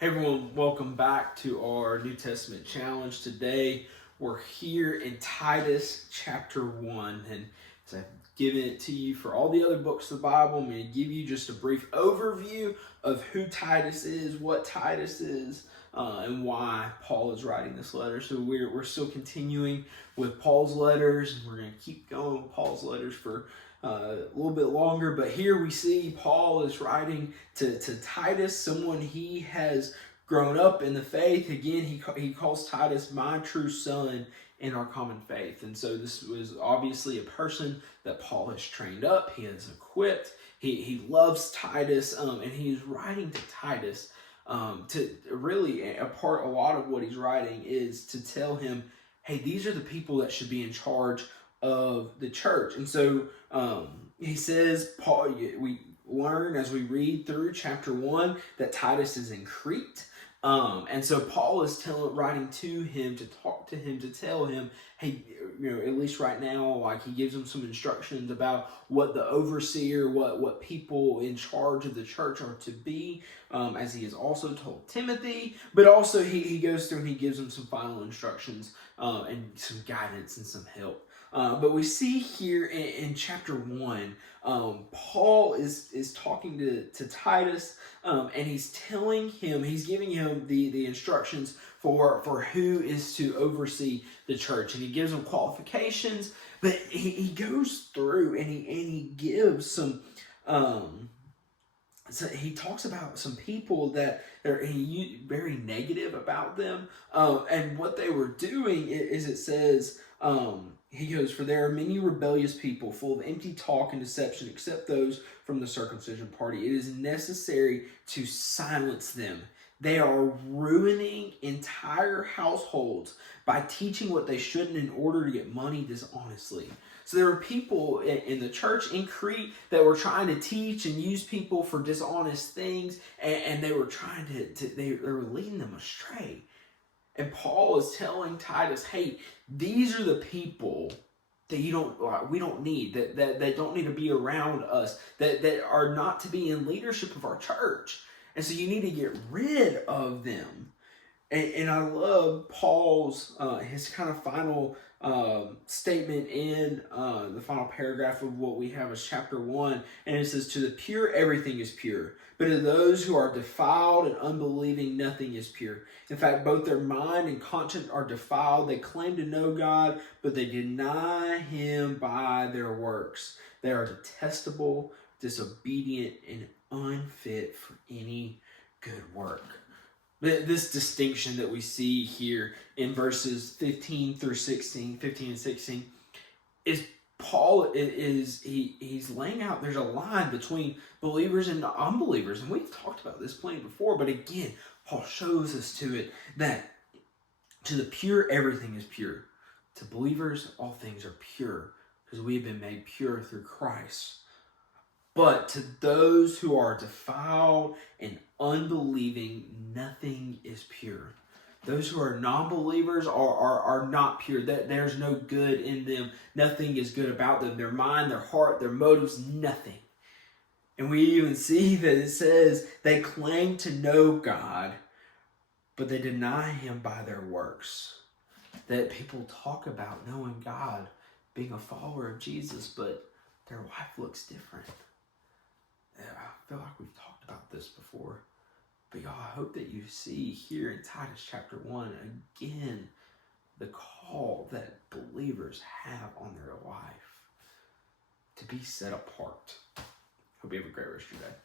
Hey everyone, welcome back to our New Testament challenge. Today we're here in Titus chapter 1, and as I've given it to you for all the other books of the Bible, I'm going to give you just a brief overview of who Titus is, what Titus is, and why Paul is writing this letter. So we're still continuing with Paul's letters, and we're going to keep going with Paul's letters for a little bit longer, but here we see Paul is writing to Titus, someone he has grown up in the faith. Again, he calls Titus my true son in our common faith. And so this was obviously a person that Paul has trained up, he has equipped, he loves Titus, and he's writing to Titus to really, a lot of what he's writing is to tell him, hey, these are the people that should be in charge of the church. And so he says, Paul, we learn as we read through chapter 1 that Titus is in Crete. And so Paul is writing to him to talk to him, to tell him, hey, at least right now, like he gives him some instructions about what the overseer, what people in charge of the church are to be, as he has also told Timothy, but also he goes through and he gives him some final instructions and some guidance and some help. But we see here in chapter 1, Paul is talking to Titus, and he's giving him the instructions for who is to oversee the church. And he gives him qualifications, but he goes through and he gives some... So he talks about some people that are very negative about them, and what they were doing is it says, he goes, for there are many rebellious people full of empty talk and deception, except those from the circumcision party. It is necessary to silence them. They are ruining entire households by teaching what they shouldn't in order to get money dishonestly. So there were people in the church in Crete that were trying to teach and use people for dishonest things, and they were trying they were leading them astray. And Paul is telling Titus, hey, these are the people that we don't need, that don't need to be around us, that are not to be in leadership of our church. And so you need to get rid of them. And I love Paul's, his kind of final statement in the final paragraph of what we have as chapter 1. And it says, to the pure, everything is pure. But to those who are defiled and unbelieving, nothing is pure. In fact, both their mind and conscience are defiled. They claim to know God, but they deny him by their works. They are detestable, disobedient, and unfit for any good work. This distinction that we see here in verses 15 and 16, is Paul he's laying out, there's a line between believers and unbelievers. And we've talked about this plenty before, but again, Paul shows us to it that to the pure, everything is pure. To believers, all things are pure because we have been made pure through Christ. But to those who are defiled and unbelieving, nothing is pure. Those who are non-believers are not pure. There's no good in them. Nothing is good about them. Their mind, their heart, their motives, nothing. And we even see that it says they claim to know God, but they deny him by their works. That people talk about knowing God, being a follower of Jesus, but their life looks different. I feel like we've talked about this before, but y'all, I hope that you see here in Titus chapter 1 again the call that believers have on their life to be set apart. Hope you have a great rest of your day.